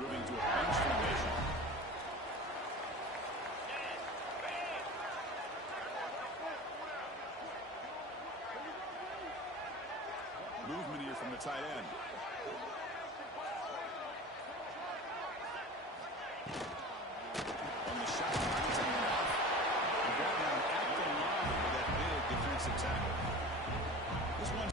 Moving to a bunch formation. Movement here from the tight end. On the shot, he's hanging off. And brought down at the line with that big defensive tackle. This one.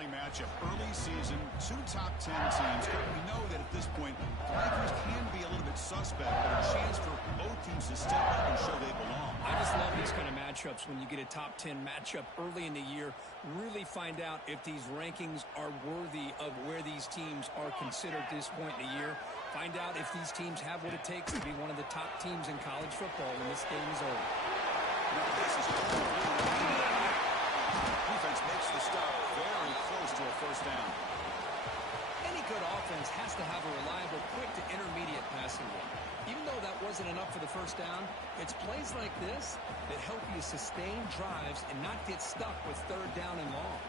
Matchup early season, two top 10 teams. We know that at this point, the Lakers can be a little bit suspect, but a chance for both teams to step up and show they belong. I just love these kind of matchups when you get a top 10 matchup early in the year. Really find out if these rankings are worthy of where these teams are considered at this point in the year. Find out if these teams have what it takes to be one of the top teams in college football when this game is over. Defense makes the stop very close to a first down. Any good offense has to have a reliable, quick to intermediate passing game. Even though that wasn't enough for the first down, it's plays like this that help you sustain drives and not get stuck with third down and long.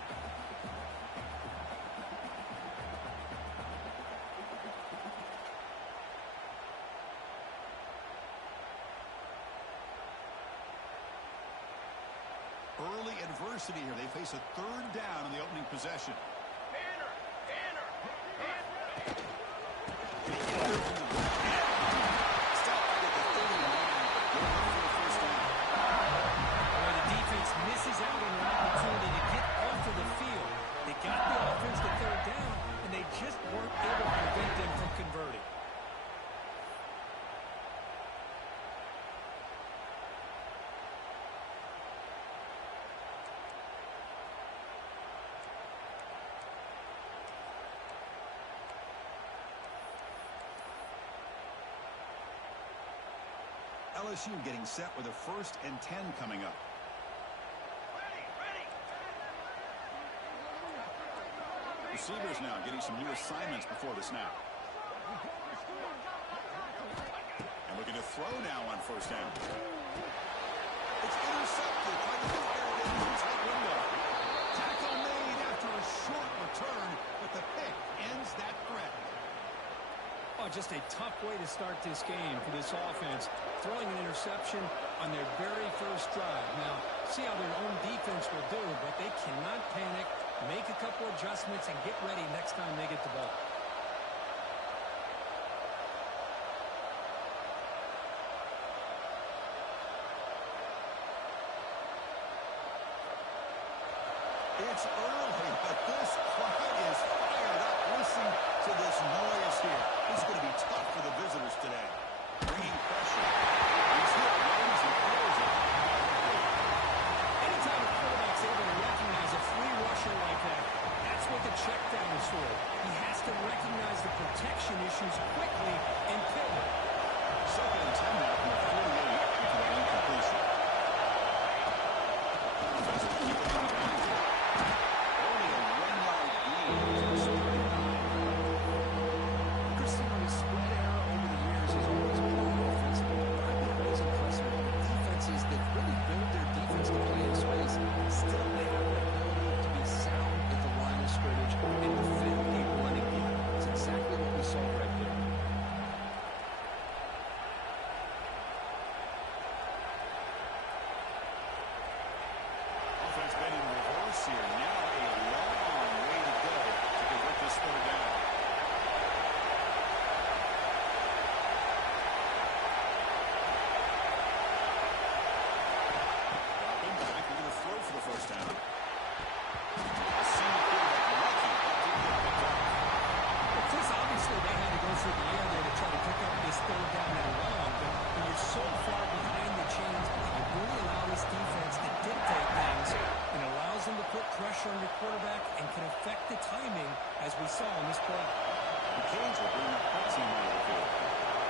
Early adversity here. They face a third down in the opening possession. The defense misses out on an opportunity to get off of the field. They got the offense to third down, and they just weren't able to prevent them from converting. LSU getting set with a 1st and 10 coming up. Receivers now getting some new assignments before the snap. And looking to throw now on 1st down. It's intercepted. Trying to fire it into the tight window. Tackle made after a short return, but the pick ends that threat. Oh, just a tough way to start this game for this offense. Throwing an interception on their very first drive. Now, see how their own defense will do, but they cannot panic, make a couple adjustments, and get ready next time they get the ball. It's early, but this crowd is fired up. Listen to this noise here. This is going to be tough for the visitors today. Bringing pressure. He's hit runs and throws it. Anytime a quarterback's able to recognize a free rusher like that, that's what the check down is for. He has to recognize the protection issues quickly and pivot. 2nd and 10 now from the 48 after that incompletion. Offensive keep it on the line. Only a 1-yard gain to the starting 9. Christine, spread error over the years has always been an offensive. I've been always impressed with defenses that really build their defense to play in space. Still, they have the ability to be sound at the line of scrimmage and defend a running game. It's a pass here. Now a long way to go to convert this third down. Dropping back, they're going to throw for the first down. A senior quarterback lucky that didn't get picked up. Well, Chris, obviously they had to go through the air there to try to pick up this third down and long, but when you're so far behind the chains, you really allow this defense to dictate things. It allows them to put pressure on your quarterback and can affect the timing, as we saw in this play. The Canes will bring the punt team onto the field.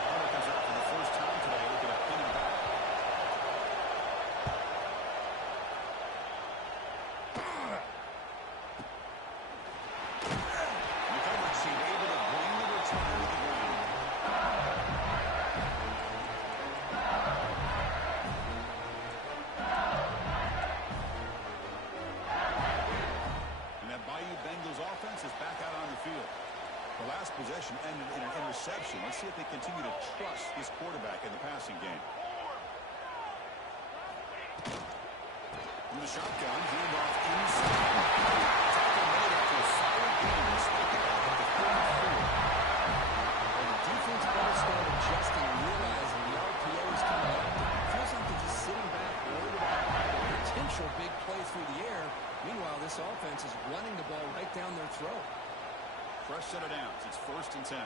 Hunter comes out for the first time today, looking to pin him back. The coverage team able to bring the return to the ground. And that Bayou Bengals offense is back out on the field. The last possession ended in an interception. Let's see if they continue to trust this quarterback in the passing game. From the shotgun, handoff inside. Tackle made after a solid game. Spike it out at the 34. Well, the defense better start adjusting and realizing the RPO is coming up. It feels like they're just sitting back, worried about a potential big play through the air. Meanwhile, this offense is running the ball right down their throat. Fresh set of downs. It's 1st and 10.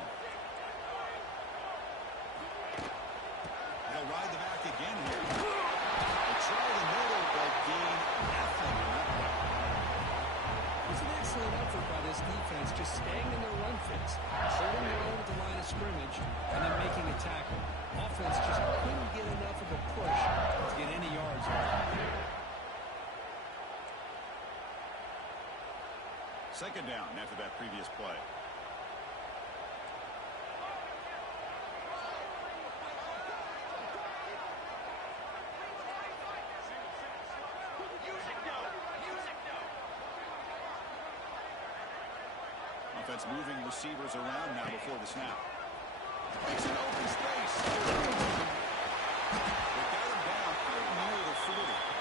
They'll ride the back again here. They try the middle, but gain nothing on that play. It was an excellent effort by this defense, just staying in their run fits, holding their own at the line of scrimmage, and then making a tackle. Offense just couldn't get enough of a push to get any yards on it. Second down after that previous play. Offense moving receivers around now before the snap. Makes an open space. They got him down out near the 40.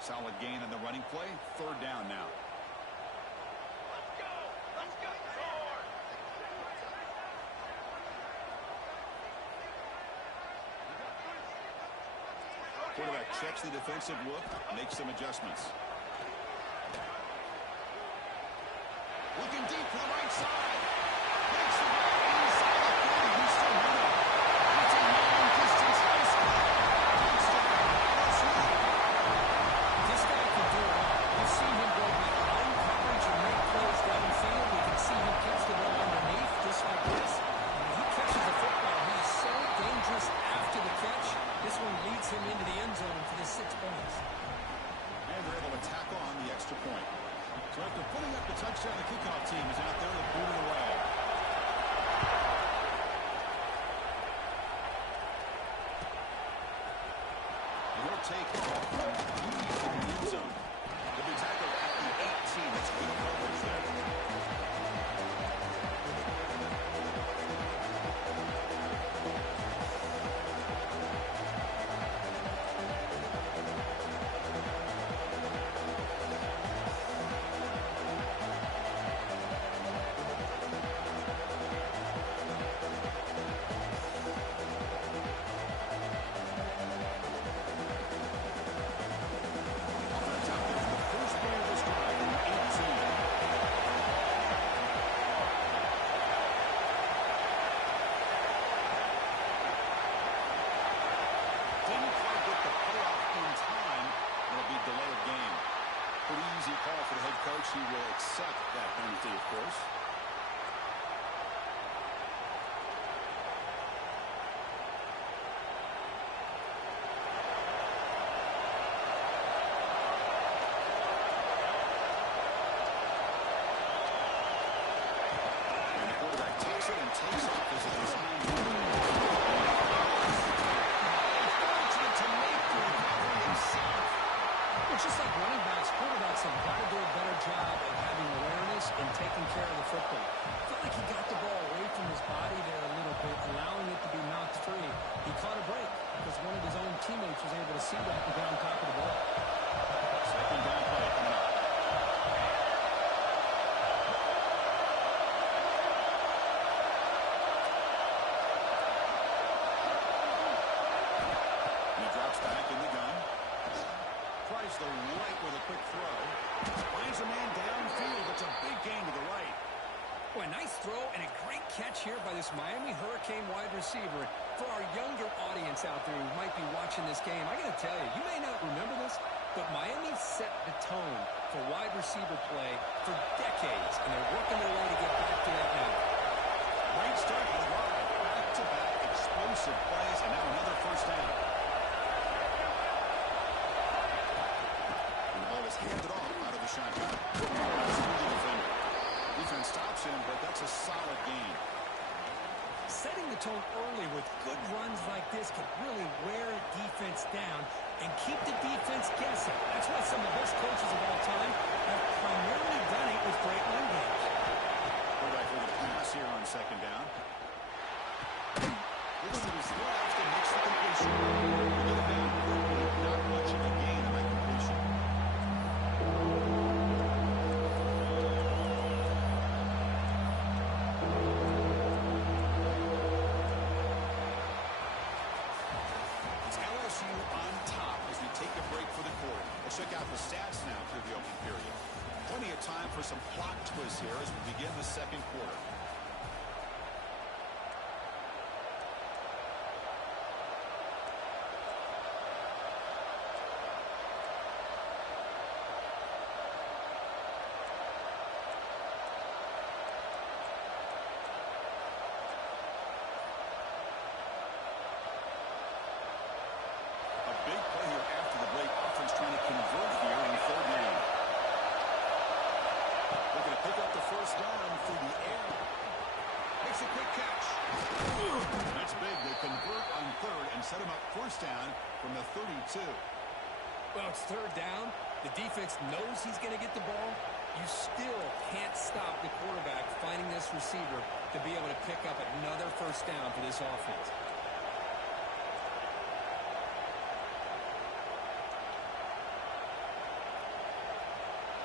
Solid gain on the running play. Third down now. Let's go! Let's go! Forward! Quarterback checks the defensive look, makes some adjustments. Looking deep to the right side. Makes the ball inside the 40. He's still running. It's a long-distance high school. Touchdown, LSU. This guy can do it all. We've seen him go behind coverage and make plays downfield. We can see him catch the ball underneath, just like this. When he catches the football, he's so dangerous after the catch. This one leads him into the end zone for the 6 points. And they're able to tackle on the extra point. So after putting up the touchdown, the kickoff team is out there to boot it away. And he'll take off from the end zone. He'll be tackled at the 18. That's good coverage there. Offense out there for the first play of this drive from the 18. taking care of the football. I felt like he got the ball away from his body there a little bit, allowing it to be knocked free. He caught a break because one of his own teammates was able to see that and get on top of the ball. Second down play coming up. He drops back in the gun. Tries the right with a quick throw. Finds a man downfield. It's a big gain to the right. Boy, nice throw and a great catch here by this Miami Hurricane wide receiver. For our younger audience out there who might be watching this game, I got to tell you, you may not remember this, but Miami set the tone for wide receiver play for decades, and they're working their way to get back to that now. Great start to the drive. Back-to-back explosive plays, and now another first down. And the ball is handed off out of the shotgun. Defense stops him, but that's a solid gain. Setting the tone early with good runs like this can really wear a defense down and keep the defense guessing. That's why some of the best coaches of all time have primarily done it with great run games. Quarterback with a pass here on second down. Looks to his left and makes the completion. Another man, not much of a gain on that completion. On top as we take a break for the quarter. We'll check out the stats now through the open period. Plenty of time for some plot twists here as we begin the second quarter. Big play here after the break. Offense trying to convert here in third down. Looking to pick up the first down through the air. Makes a quick catch. That's big. They convert on third and set him up first down from the 32. Well, it's third down. The defense knows he's going to get the ball. You still can't stop the quarterback finding this receiver to be able to pick up another first down for this offense.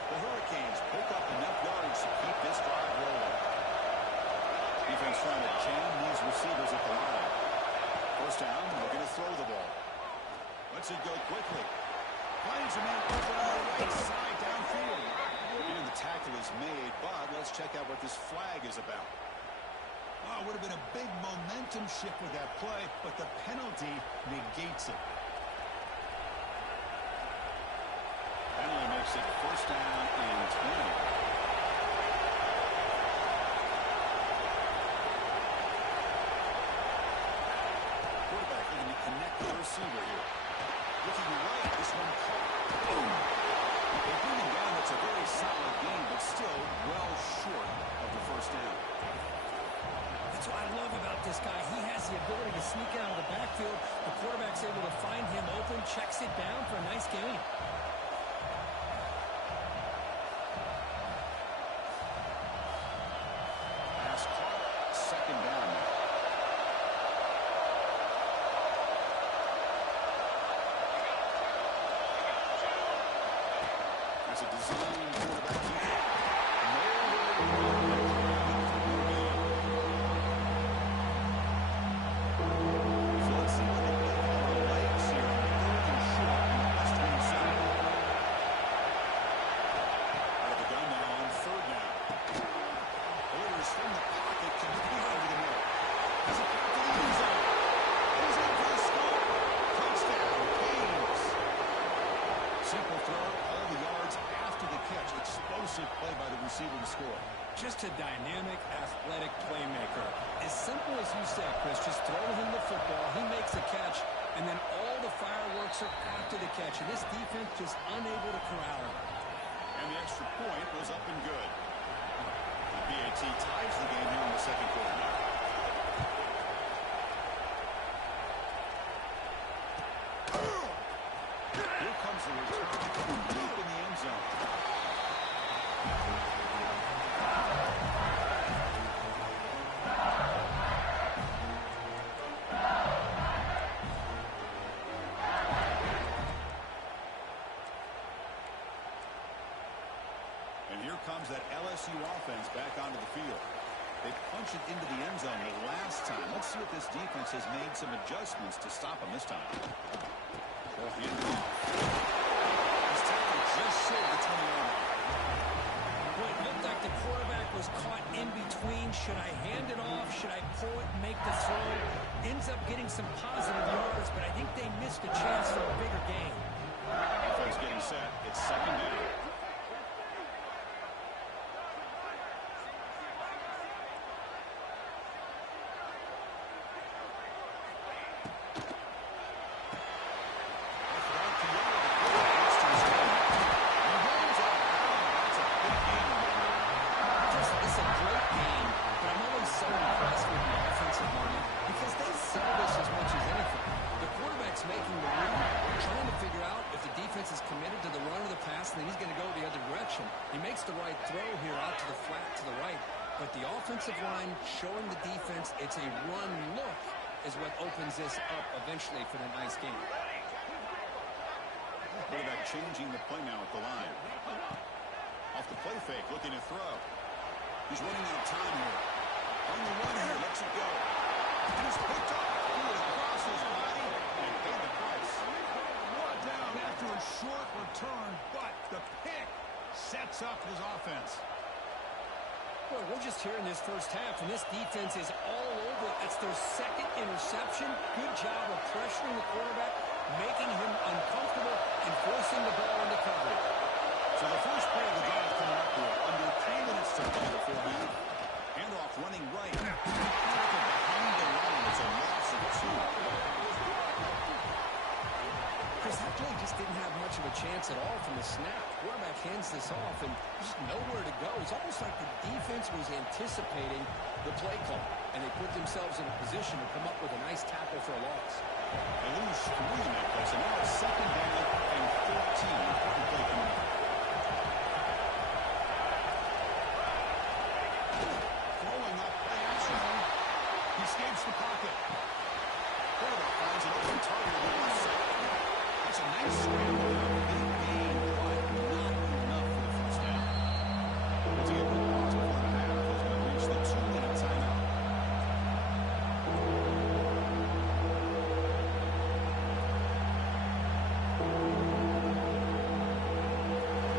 The Hurricanes pick up enough yards to keep this drive rolling. Defense trying to jam these receivers at the line. First down, looking to throw the ball. Lets it go quickly. Finds a man over on the right side downfield. And the tackle is made, but let's check out what this flag is about. Oh, it would have been a big momentum shift with that play, but the penalty negates it. Penalty makes it first down and 20. Quarterback looking to connect the receiver here. Looking right, this one caught. Boom! They bring him down. It's a very solid game, but still well short of the first down. That's what I love about this guy. He has the ability to sneak out of the backfield. The quarterback's able to find him open, checks it down for a nice gain. Second down. There's a design quarterback here. So let's see what they get on the legs here. Third and short in the Western side. Out of the gun now on third down. Orders from the pocket, complete over the middle. Has it back to the end zone. He's in for the score. Touchdown, Kings. Simple throw, all the yards after the catch. Explosive play by the receiver to score. Just a dynamic, athletic playmaker. As simple as you said, Chris, just throw him the football, he makes a catch, and then all the fireworks are after the catch. And this defense just unable to corral him. And the extra point was up and good. The BAT ties the game here in the second quarter now. Here comes the return deep in the end zone. And here comes that LSU offense back onto the field. They punch it into the end zone the last time. Let's see if this defense has made some adjustments to stop them this time. They'll hand it off. This tackle just short the 20-yard line. Well, it looked like the quarterback was caught in between. Should I hand it off? Should I pull it and make the throw? Ends up getting some positive yards, but I think they missed a chance for a bigger gain. Offense getting set. It's second down. Making the read, trying to figure out if the defense is committed to the run or the pass, and then he's going to go the other direction. He makes the right throw here out to the flat to the right, but the offensive line showing the defense it's a run look is what opens this up eventually for the nice game. Quarterback changing the play now at the line. Off the play fake, looking to throw. He's running out of time here. On the run here, lets it go. And it's picked up. Threw it across his body and paid the price. Brought down after a short return, but the pick sets up his offense. Boy, we're just here in this first half, and this defense is all over. That's their second interception. Good job of pressuring the quarterback, making him uncomfortable, and forcing the ball into coverage. So the first play of the drive coming up here. Under 3 minutes to play before half. Handoff running right. Tackle behind the line. It's a loss of 2. Chris, that play just didn't have much of a chance at all from the snap. Quarterback hands this off, and just nowhere to go. It's almost like the defense was anticipating the play call, and they put themselves in a position to come up with a nice tackle for a loss. They lose 3 in that play, so now it's second down and 14. Important play coming up. Throwing up play action. He escapes the pocket. Quarterback finds an open target on the left side. That's a nice scramble. Big gain, but not enough for the first down. It's a good ball to 4.5. He's going to reach the 2-minute timeout.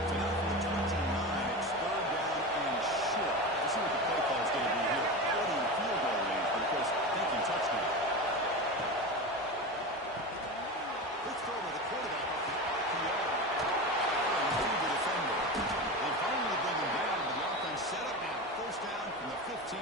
So now from the 29, it's third down and short. Let's see what the play call is going to be here. Already in field goal range, but of course, thinking touchdown. Let's throw to the quarterback off the RPO. And through the defender. They finally bring him down, but the offense set up now. First down from the 15.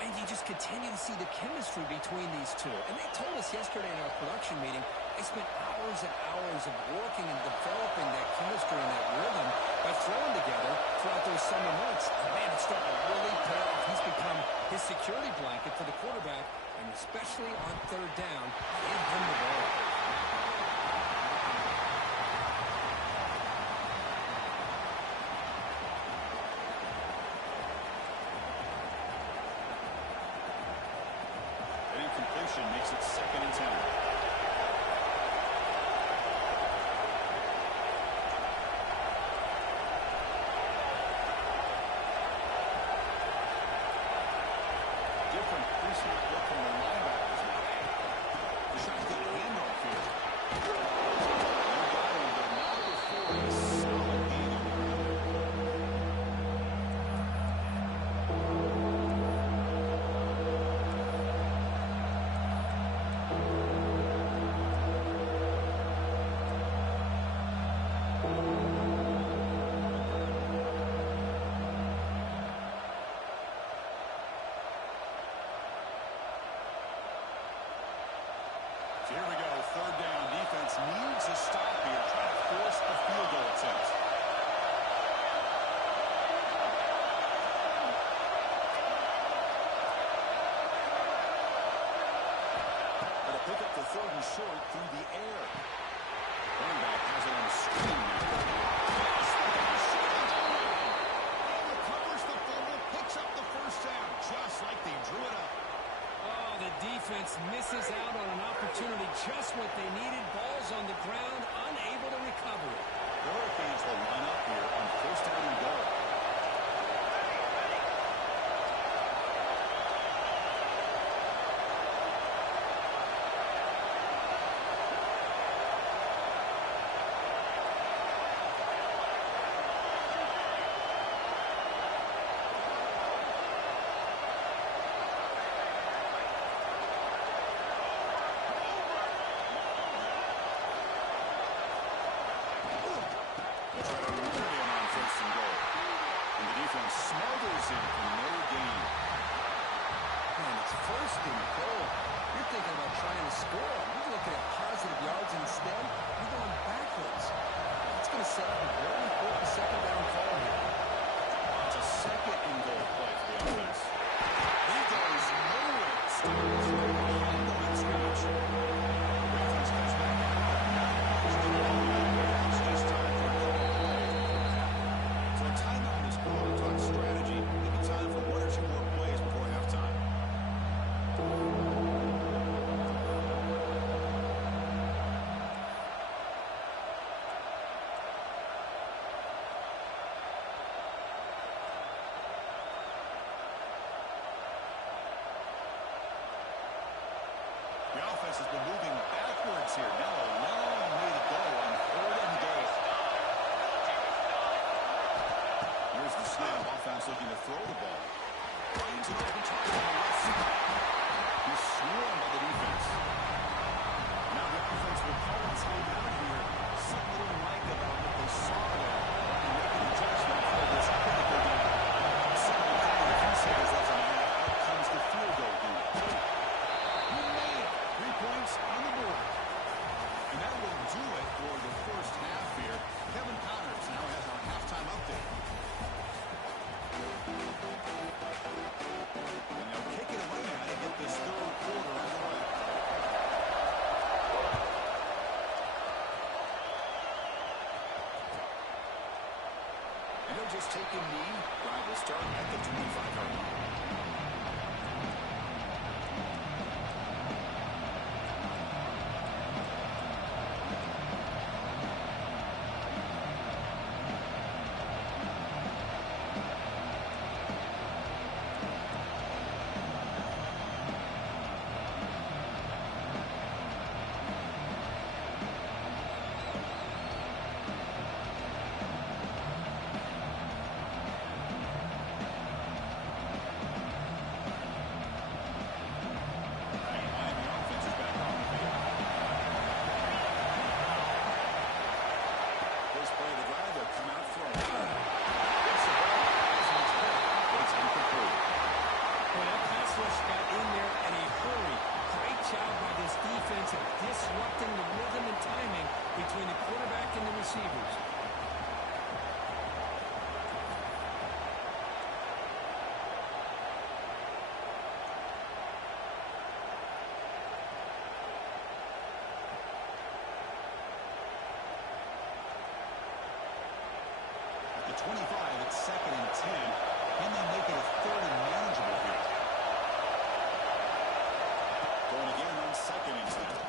And you just continue to see the chemistry between these two. And they told us yesterday in our production meeting, they spent hours and hours of working and developing that chemistry and that rhythm by throwing together throughout those summer months. And man, it's starting to really pay off. He's become his security blanket for the quarterback, and especially on third down, give him the ball. An incompletion makes it second and 10. Different pre-snap look from the linebackers now. The shotgun handoff here. You got him, but not before a solid gain on the ground. opportunity, just what they needed. Ball's on the ground, unable to recover it. The Hurricanes will line up here on first down and goal. Smothers it for no gain. Man, it's first and goal. You're thinking about trying to score. You're looking at positive yards instead. You're going backwards. That's going to set up a very important second down call here. It's a second and goal play for the offense. He goes nowhere. Starts with a ongoing scratch. The offense comes back out. Now it's the ball. It's just time for a call play. So a timeout is called to talk strategy. Maybe time for one or two more plays before halftime. The offense has been moving backwards here. Now a long way to go on third and goal. Here's the snap. Offense looking to throw the ball. Finds an open target on the left side. He's swarmed by the defense. Now the offense will call a timeout here. Something they didn't like about what they saw there. And making a judgment for this critical game. Something the defense says doesn't matter. Out comes the field goal here. You made 3 points on the board. And that will do it for the first half here. Kevin Connors now has our halftime update. And they'll kick it away now to get this third quarter underway. And they'll just take a knee. Drive will start at the 25-yard line. Disrupting the rhythm and timing between the quarterback and the receivers. At the 25, it's 2nd and 10. Can they make it a 3rd and manageable here? Going again on 2nd and 10.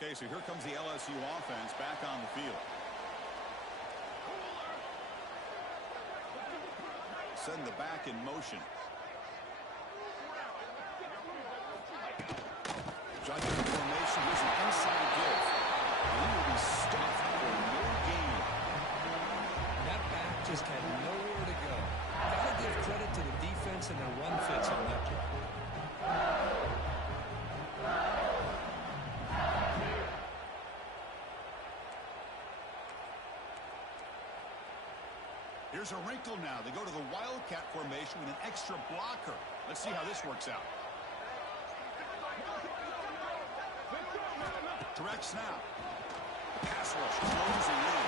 Okay, so here comes the LSU offense back on the field. Setting the back in motion. Judging the formation, here's an inside give. And he will be stuffed for no gain. That back just had nowhere to go. Gotta give credit to the defense and their run fits on that play. Here's a wrinkle now. They go to the Wildcat formation with an extra blocker. Let's see how this works out. Direct snap. Pass rush closing in.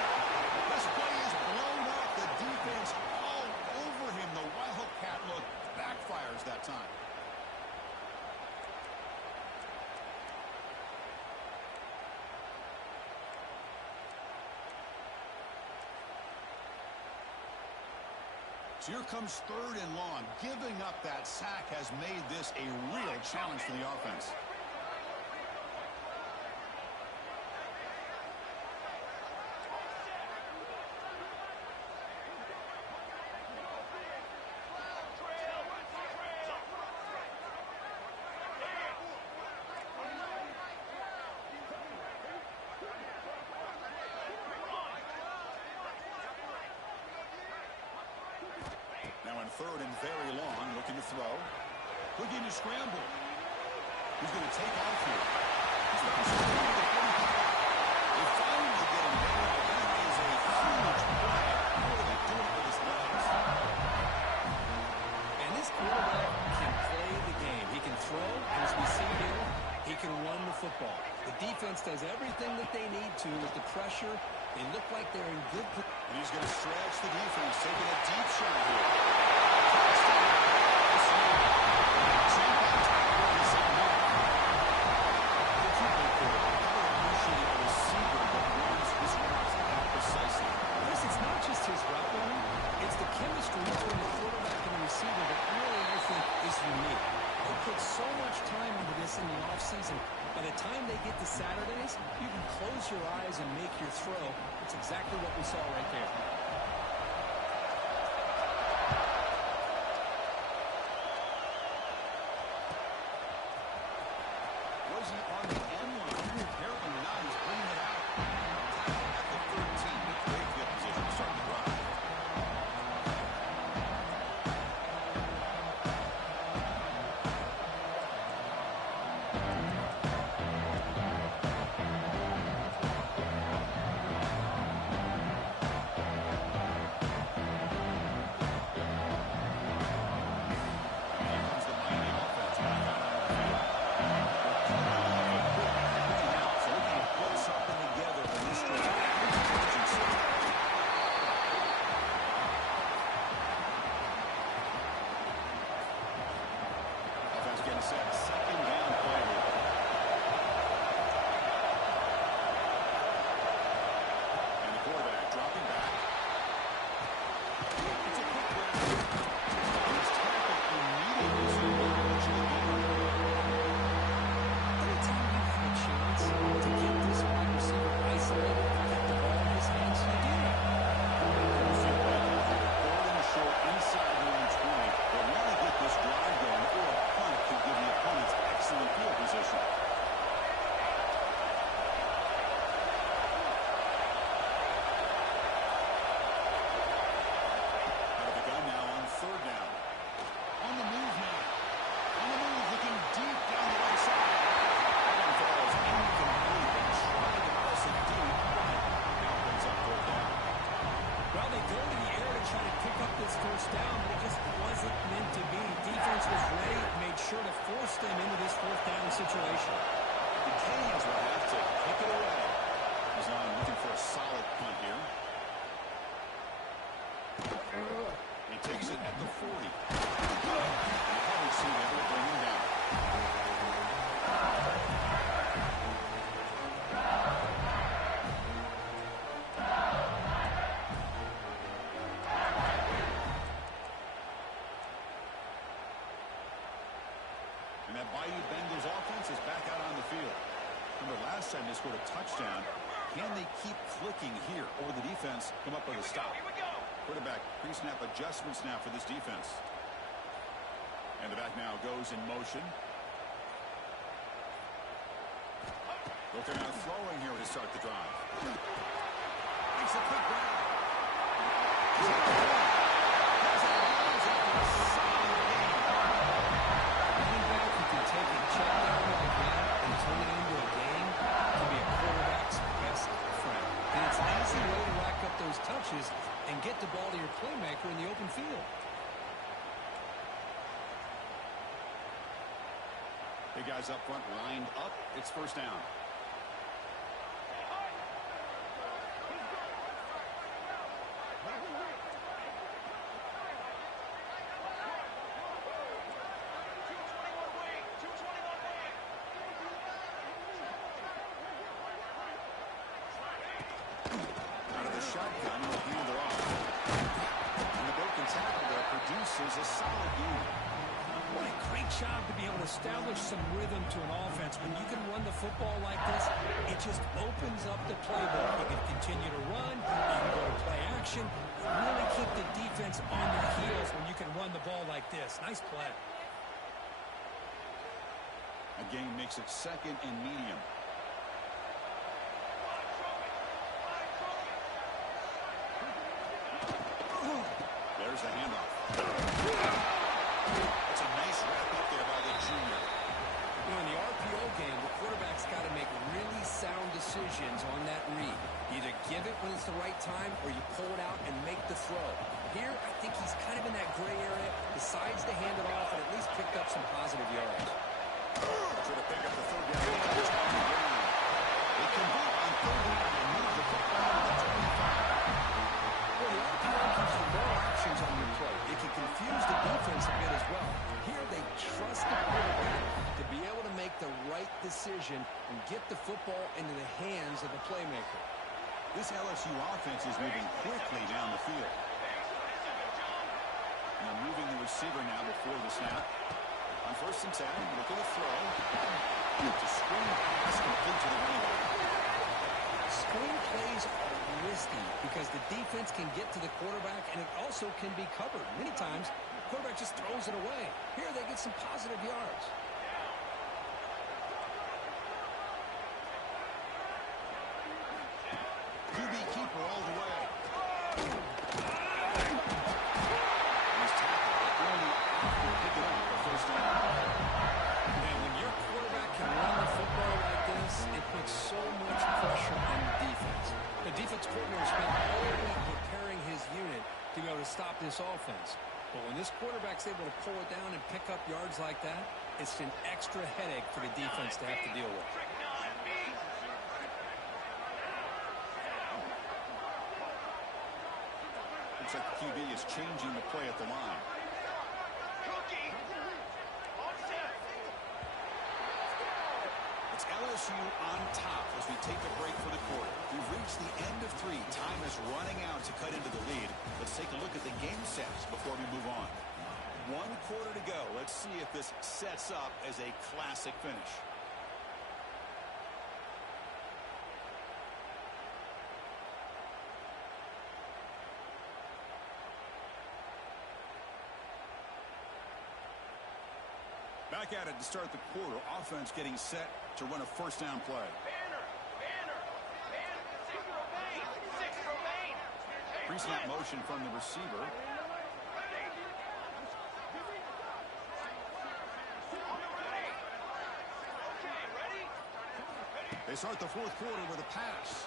This play is blown up. The defense all over him. The Wildcat look backfires that time. So here comes 3rd and long. Giving up that sack has made this a real challenge for the offense. Now in 3rd and very long, looking to throw. Looking to scramble. Who's going to take off here? He's looking straight to the 45. They finally get him there. That is a huge play. Really doing it with his legs. And this quarterback can play the game. He can throw, and as we see here, he can run the football. The defense does everything that they need to with the pressure. They look like they're in good position. And he's going to stretch the defense, taking a deep shot here. It's not just his route running, it's the chemistry between the quarterback and the receiver that really, I think, is unique. They put so much time into this in the offseason. By the time they get to Saturdays, you can close your eyes and make your throw. It's exactly what we saw right there. Was he on the end line? Apparently not. He's bringing it out. Tackle at the 13. Great field position to start the drive. Second down play here. And the quarterback dropping back. It's a quick grab. He's tackled immediately. So Anytime you have a chance to get this wide receiver isolated, get the ball in his hands, you do. Short inside the 120. They want to get this drive going, or a punt could give the opponents excellent field position. Out of the gun now on 3rd down. On the move now. On the move, looking deep down the right side. That ball is incomplete. They try to press it deep, but now brings up 4th down. Well, they go to the air to try to pick up this 1st down, but it just wasn't meant to be. Defense was ready, made sure to force them into this 4th down situation. The Canes will have to kick it away. He's on looking for a solid punt here. He takes it at the 40. And you probably see that will bring him down. And that Bayou Bengals offense is back out on the field. Remember, last last time they scored a touchdown. Can they keep clicking here, or will the defense come up with a stop? Here we go. Quarterback pre-snap adjustments now for this defense. And the back now goes in motion. Looking out throwing here to start the drive. Makes a quick grab. Running back who can take a check down like that and turn it into a game can be a quarterback's best friend. And it's an easy way to rack up those touches and get the ball to your playmaker in the open field. Big guys up front lined up. It's first down. Out of the shotgun, he'll hand it off. And the broken tackle there produces a solid unit. What a great job to be able to establish some rhythm to an offense. When you can run the football like this, it just opens up the playbook. You can continue to run, you can go to play action, really keep the defense on their heels when you can run the ball like this. Nice play. A game makes it second and medium. There's the handoff. It's a nice wrap up there by the junior. You know, in the RPO game, the quarterback's got to make really sound decisions on that read. Either give it when it's the right time or you pull it out and make the throw. Here, I think he's kind of in that gray area, decides to hand it off and at least picked up some positive yards. Try to pick up the third down. Touchdown again. They convert on third down and move the football to the 25. Well, the RPO gives you more options on your play. It can confuse the defense a bit as well. Here, they trust the quarterback to be able to make the right decision and get the football into the hands of the playmaker. This LSU offense is moving quickly down the field. Now moving the receiver now before the snap. On first and 10, looking to throw. It's a screen pass complete to the running back. Screen plays are risky because the defense can get to the quarterback and it also can be covered. Many times, the quarterback just throws it away. Here, they get some positive yards. QB keeper all the way. He's tackled early after picking up the first down. And when your quarterback can run the football like this, it puts so much pressure on the defense. The defense coordinator spent all week preparing his unit to be able to stop this offense. But when this quarterback's able to pull it down and pick up yards like that, it's an extra headache for the defense to have to deal with. Looks like the QB is changing the play at the line. It's LSU on top as we take a break for the quarter. We've reached the end of 3. Time is running out to cut into the lead. Let's take a look at the game sets before we move on. 1 quarter to go. Let's see if this sets up as a classic finish. Back at it to start the quarter. Offense getting set to run a first down play. Pre-snap motion from the receiver. They start the 4th quarter with a pass.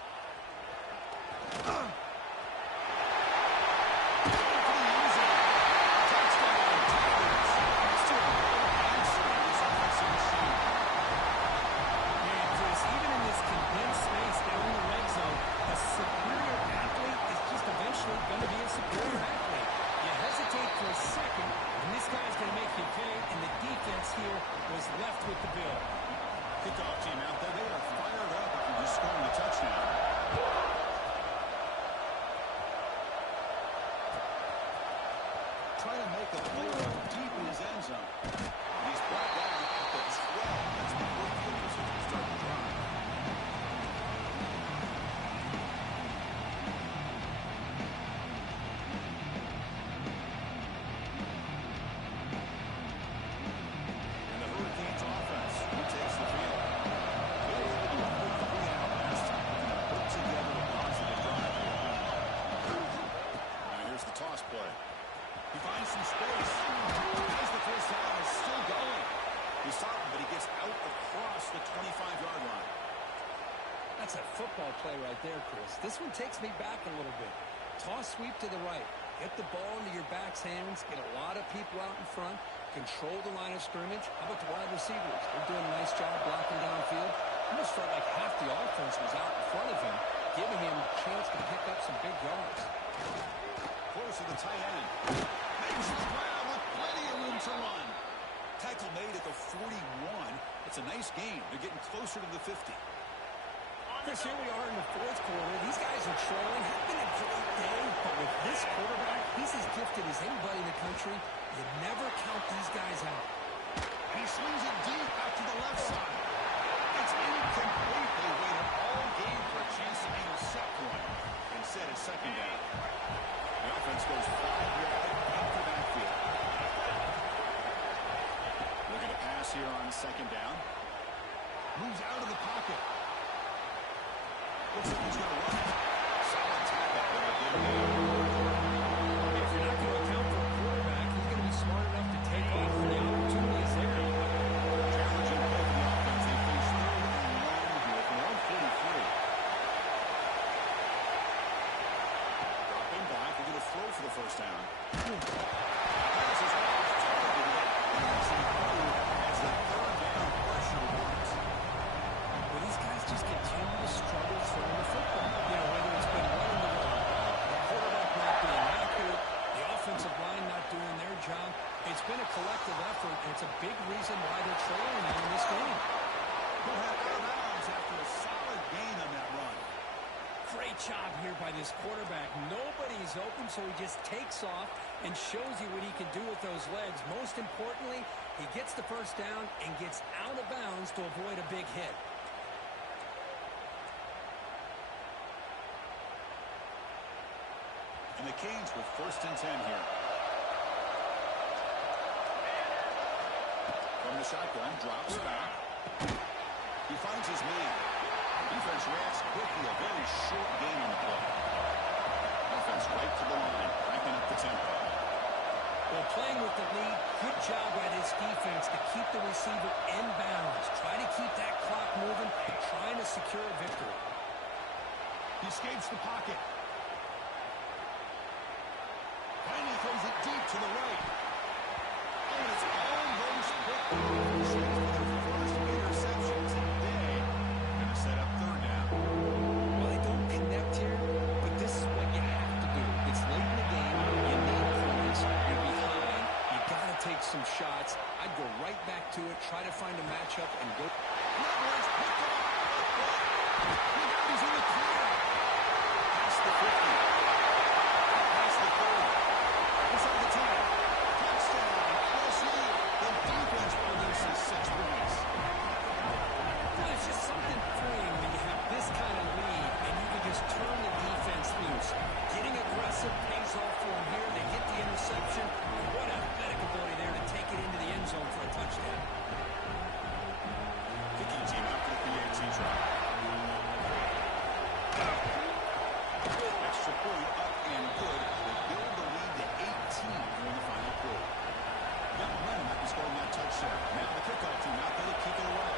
space. As the first down is still going. He stopped him, but he gets out across the 25-yard line. That's a football play right there, Chris. This one takes me back a little bit. Toss sweep to the right. Get the ball into your back's hands. Get a lot of people out in front. Control the line of scrimmage. How about the wide receivers? They're doing a nice job blocking downfield. Almost felt like half the offense was out in front of him, giving him a chance to pick up some big yards. Close to the tight end. Makes the grab with plenty of room to run. Tackle made at the 41. It's a nice game. They're getting closer to the 50. Chris, here we are in the fourth quarter. These guys are trolling. Having a great day. But with this quarterback, he's as gifted as anybody in the country. You never count these guys out. He swings it deep out to the left side. It's incomplete. They waited all game for a chance to intercept one. Instead, it's second down. The offense goes 5 wide into the backfield. Looking to pass here on second down. Moves out of the pocket. Looks like he's going to run it. Solid tackle. If you're not going to account for a quarterback, he's going to be smart enough to take off when the opportunity is there. Challenging play for the offense. They face 3rd and 1 here from 143. Dropping back. They're going to throw for the first down. Pass is off. Targeted. Passing through as the 3rd down pressure works. Well, these guys just continue to struggle throwing the football. You know, whether it's been running the ball, the quarterback not being accurate, the offensive line not doing their job. It's been a collective effort, and it's a big reason why they're trailing in this game. He'll have out of bounds after a solid gain on that run. Great job here by this quarterback. Nobody's open, so he just takes off and shows you what he can do with those legs. Most importantly, he gets the first down and gets out of bounds to avoid a big hit. And the Canes with 1st and 10 here. From the shotgun, drops back. He finds his man. Defense reacts quickly. A very short gain on the play. Offense right to the line, backing up the tempo. Well, playing with the lead, good job by this defense to keep the receiver in bounds. Try to keep that clock moving and trying to secure a victory. He escapes the pocket. Finally throws it deep to the right. And it's almost picked off. First interception today. Going to set up 3rd down. Well, they don't connect here, but this is what you have to do. It's late in the game. You need points. You're behind. You got to take some shots. I'd go right back to it, try to find a matchup, and go. That one's picked off. He's in the clear. Past the 50. Past the 30. Inside the 10. Touchdown, LSU. The defense produces 6 points. There's just something freeing when you have this kind of lead and you can just turn the defense loose. Getting aggressive pays off for them here. They get the interception. What athletic ability there to take it into the end zone for a touchdown. Kicking team out for the PAT try. Extra point up and good. They build the lead to 18 here in the final quarter. Got momentum after scoring that touchdown. Now the kickoff team out there to kick it away.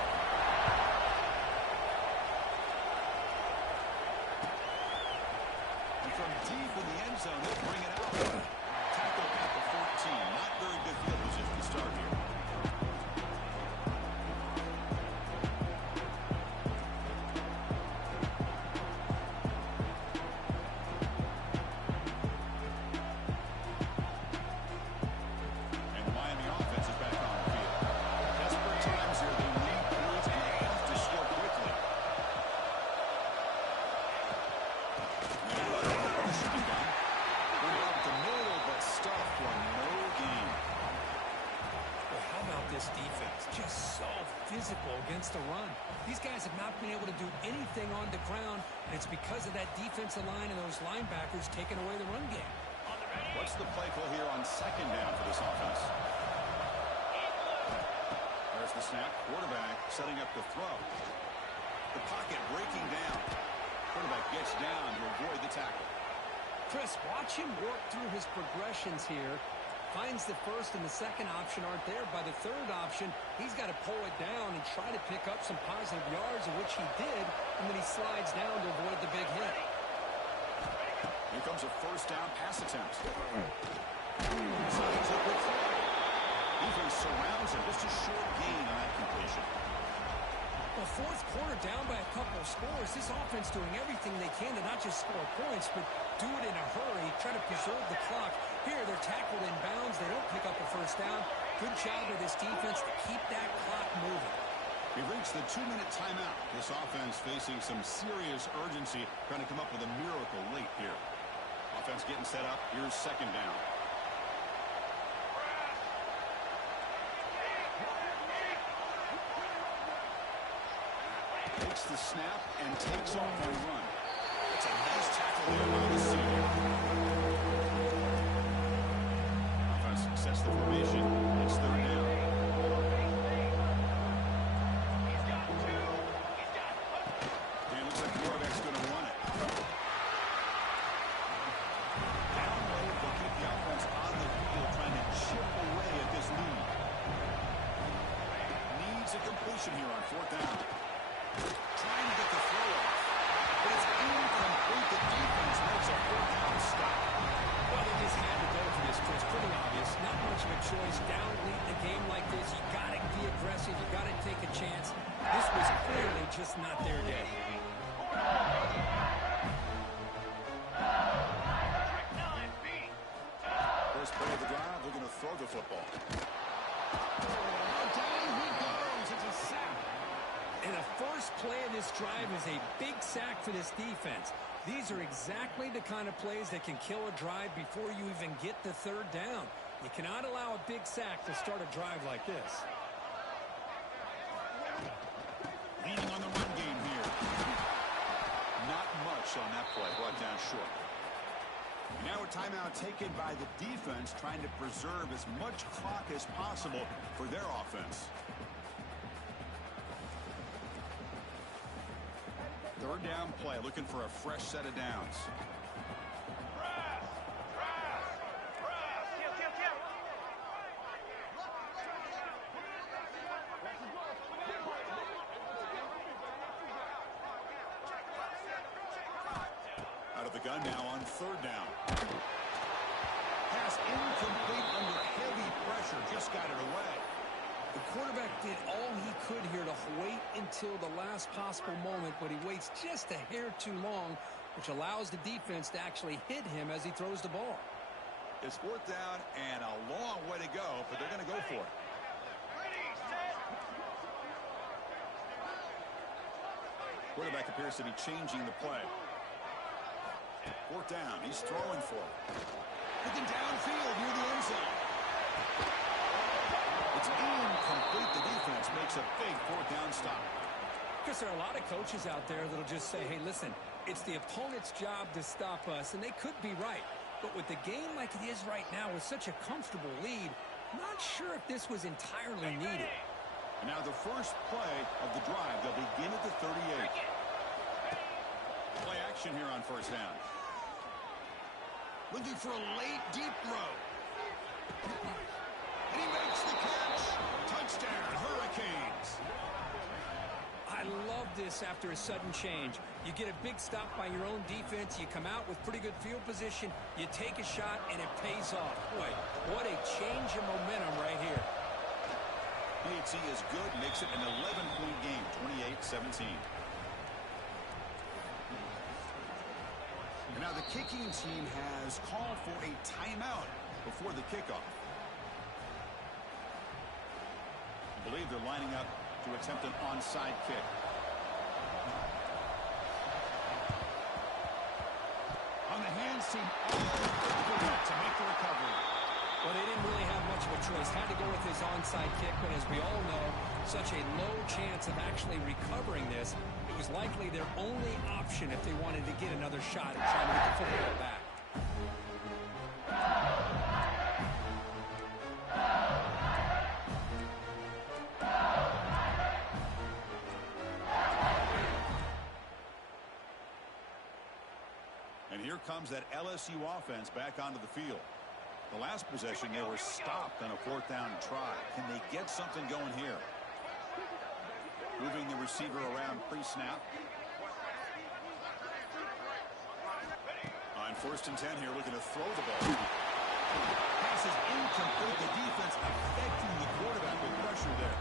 And from deep in the end zone, they'll bring it out. Tackle at the 14. Not very good field position to start here. And the Miami offense is back on the field. Desperate times here. They need points and they have to score quickly. Shotgun. We're up the middle, but stuffed for no gain. Well, how about this defense? Just so physical against the run. These guys have not been able to do anything on the ground, and it's because of that defensive line and those linebackers taking away the run game. What's the play call here on second down for this offense? There's the snap. Quarterback setting up the throw. The pocket breaking down. Quarterback gets down to avoid the tackle. Chris, watch him work through his progressions here. Finds the first and the second option aren't there. By the third option, he's got to pull it down and try to pick up some positive yards, of which he did, and then he slides down to avoid the big hit. Here comes a first down pass attempt. Signs up with play. Defense surrounds him. Just a short gain on that completion. Well, fourth quarter down by a couple of scores. This offense doing everything they can to not just score points, but do it in a hurry, try to preserve the clock. Here, they're tackled in bounds. They don't pick up a first down. Good job of this defense to keep that clock moving. We've reached the 2-minute timeout. This offense facing some serious urgency, trying to come up with a miracle late here. Offense getting set up. Here's second down. Takes the snap and takes off on run. It's a nice tackle there by the senior. Offense sets the formation. It's third down. And it looks like the quarterback's going to run it. Down low, they'll keep the offense on the field, trying to chip away at this lead. Needs a completion here on fourth down. Trying to get the throw off, but it's incomplete. The defense makes a fourth down stop. Well, they just had to go for this, Chris. Pretty obvious. Not much of a choice. Down late in a game like this, you got to be aggressive. You got to take a chance. This was clearly just not their day. First play of the drive, they're going to throw the football. Down he goes. It's a sack. And the first play of this drive is a big sack for this defense. These are exactly the kind of plays that can kill a drive before you even get the third down. You cannot allow a big sack to start a drive like this. Leaning on the run game here. Not much on that play. Brought down short. Now a timeout taken by the defense, trying to preserve as much clock as possible for their offense. Third down play, looking for a fresh set of downs. Out of the gun now on third down. Pass incomplete under heavy pressure, just got it away. The quarterback did all he could here to wait until the last possible moment, but he waits just a hair too long, which allows the defense to actually hit him as he throws the ball. It's fourth down and a long way to go, but they're going to go for it. Quarterback appears to be changing the play. Fourth down, he's throwing for it. Looking downfield near the end zone. It's incomplete. The defense makes a big fourth down stop. Because there are a lot of coaches out there that'll just say, hey, listen, it's the opponent's job to stop us, and they could be right. But with the game like it is right now with such a comfortable lead, I'm not sure if this was entirely needed. And now the first play of the drive. They'll begin at the 38. Play action here on first down. Looking for a late deep throw. And he makes the catch. Touchdown, Hurricanes. I love this after a sudden change. You get a big stop by your own defense. You come out with pretty good field position. You take a shot, and it pays off. Boy, what a change of momentum right here. PAT is good, makes it an 11-point game, 28-17. And now the kicking team has called for a timeout before the kickoff. I believe they're lining up to attempt an onside kick. On the hands team, to make the recovery. Well, they didn't really have much of a choice. Had to go with his onside kick, but as we all know, such a low chance of actually recovering this. It was likely their only option if they wanted to get another shot at trying to get the football back. And here comes that LSU offense back onto the field. The last possession, they were stopped on a 4th down try. Can they get something going here? Moving the receiver around pre-snap. On 1st and 10 here, looking to throw the ball. Pass is incomplete. The defense affecting the quarterback with pressure there.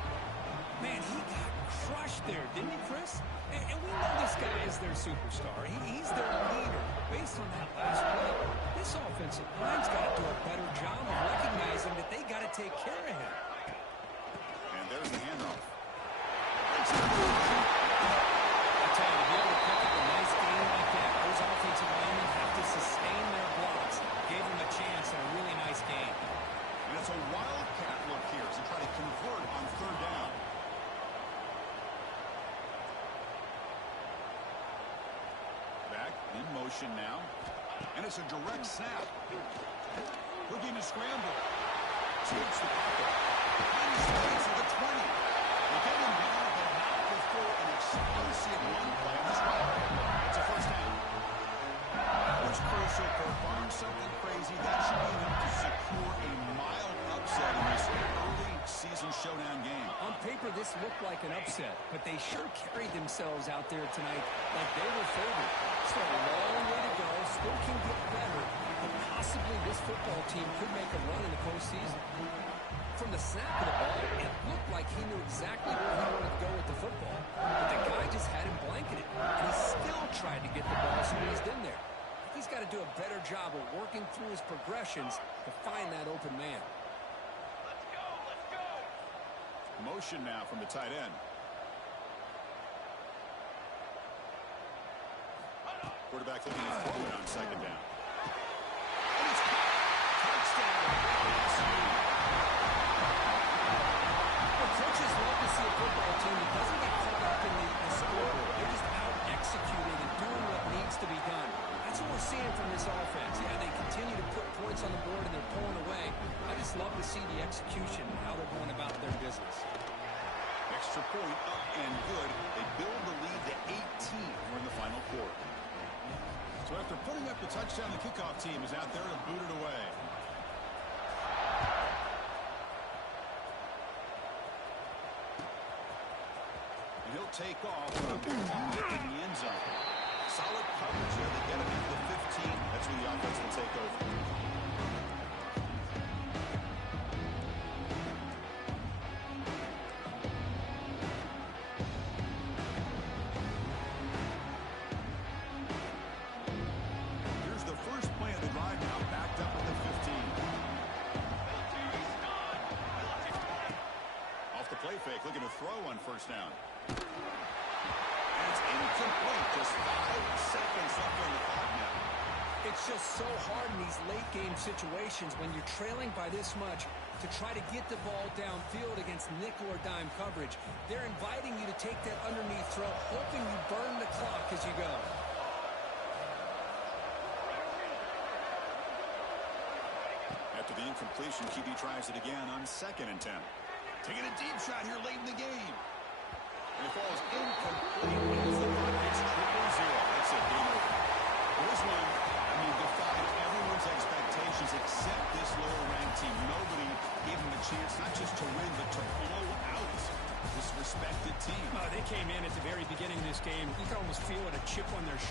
Man, he got crushed there, didn't he, Chris? And we know this guy is their superstar. He's their leader. Based on that last play, this offensive line's got to do a better job of recognizing that they got to take care of him. And there's the handoff. I tell you, to be able to pick up a nice game like that, those offensive linemen have to sustain their blocks. Gave him a chance and a really nice game. And it's a wildcat look here as they try to convert on 3rd down. Back in motion now. And it's a direct snap. Looking to scramble. Takes the pocket. Finds space at the 20. They get him down, but not before an explosive run play on this drive. It's a 1st down. It's crucial for barring something crazy. That should be enough to secure a mild upset in this early season showdown game. On paper, this looked like an upset, but they sure carried themselves out there tonight like they were favored. Still a long way to go, still can get better, but possibly this football team could make a run in the postseason. From the snap of the ball, it looked like he knew exactly where he wanted to go with the football, but the guy just had him blanketed, and he still tried to get the ball squeezed in there. He's got to do a better job of working through his progressions to find that open man. Let's go, let's go. Motion now from the tight end. Quarterback looking to throw it on 2nd down. And it's caught. Touchdown. Well, coaches love to see a football team that doesn't get caught up in the scoreboard. They're just out executing and doing what needs to be done. That's what we're seeing from this offense. Yeah, they continue to put points on the board and they're pulling away. I just love to see the execution and how they're going about their business. Extra point up and good. They build the lead to 18. We're in the final quarter. So after putting up the touchdown, the kickoff team is out there to boot it away. And he'll take off with a big hit in the end zone. Solid coverage there. They get him into the 15. That's when the offense will take over. Here's the first play of the drive now, backed up at the 15. Off the play fake, looking to throw on 1st down. And it's incomplete. Just 5 seconds left on the clock now. It's just so hard in these late-game situations when you're trailing by this much to try to get the ball downfield against nickel or dime coverage. They're inviting you to take that underneath throw, hoping you burn the clock as you go. After the incompletion, QB tries it again on 2nd and 10. Taking a deep shot here late in the game. And it falls incomplete. It's the Buckets 0-0. That's it, game over. This one, I mean, defied everyone's expectations except this lower-ranked team. Nobody gave them a chance not just to win, but to blow out this respected team. They came in at the very beginning of this game. You can almost feel it, a chip on their shoulder.